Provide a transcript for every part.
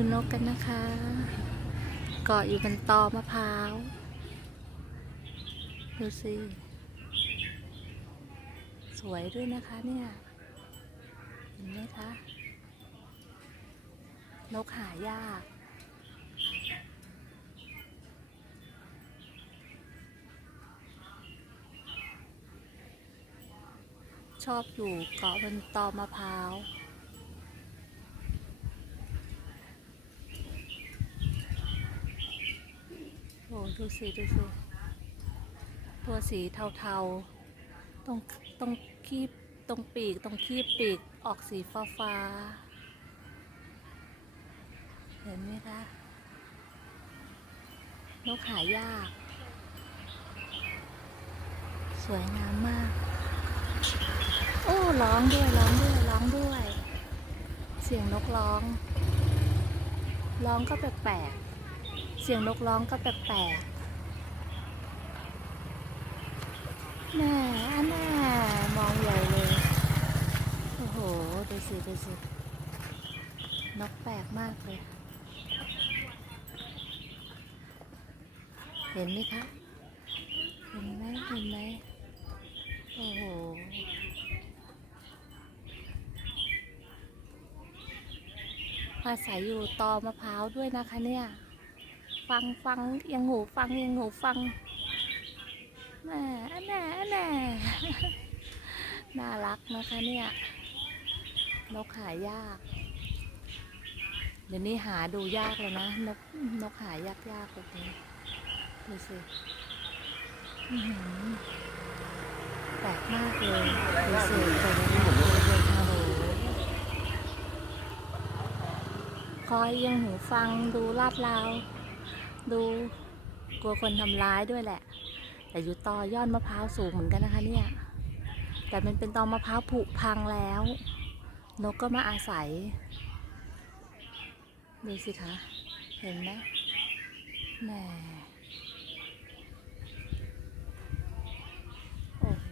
ดูนกกันนะคะ เกาะอยู่บนตอมะพร้าว ดูสิ สวยด้วยนะคะเนี่ย เห็นไหมคะ นกหายากชอบอยู่เกาะบนตอมะพร้าว ดูสิดูสิตัวสีเทาๆ ตรงตรงคีบตรงปีกตรงคีบปีกออกสีฟ้าฟ้าๆเห็นไหมคะนกหายาก สวยงามมาก โอ้ร้องด้วยร้องด้วยร้องด้วย เสียงนกร้อง ร้องก็แปลกๆ เสียงนกร้องก็แปลกๆแม่อันน่ามองใหญ่เลย โอ้โห ดูสิ ดูสิ นกแปลกมากเลย เห็นไหมคะ เห็นไหมเห็นไหมโอ้โหอาศัยอยู่ตอมะพร้าวด้วยนะคะเนี่ย ฟังฟังยังหูฟังยังหูฟังแหม่อันแหน่อันแหน่น่ารักนะคะเนี่ยนกหายาก เดี๋ยวนี้หาดูยากเลยนะนกนกหายากยากแบบนี้ดูสิแปลกมากเลยดูสิตัวนี้ดูสิโอ้โหคอยยังหูฟังดูลาดราว ดูกลัวคนทำร้ายด้วยแหละ แต่อยู่ตอยอดมะพร้าวสูงเหมือนกันนะคะเนี่ย แต่มันเป็นตอมะพร้าวผุพังแล้ว นกก็มาอาศัย ดูสิคะ เห็นไหมแหมโอ้โห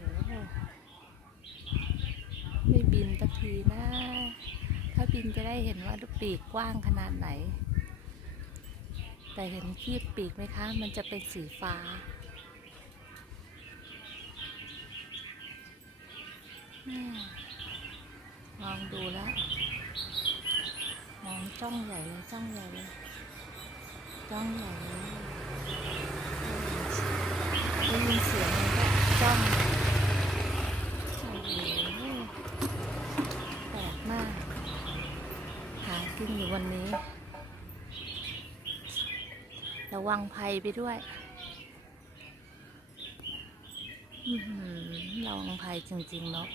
ไม่บินสักทีนะ ถ้าบินจะได้เห็นว่าปีกกว้างขนาดไหน แต่เห็นคีบปีกไหมคะ มันจะเป็นสีฟ้า มองดูแล้ว มองจ้องใหญ่เลยจ้องใหญ่เลย จ้องใหญ่เลยได้ยินเสียงมันก็จ้องแปลกมาก หากินอยู่วันนี้ ระวังภัยไปด้วยระวังภัยจริงๆเนาะ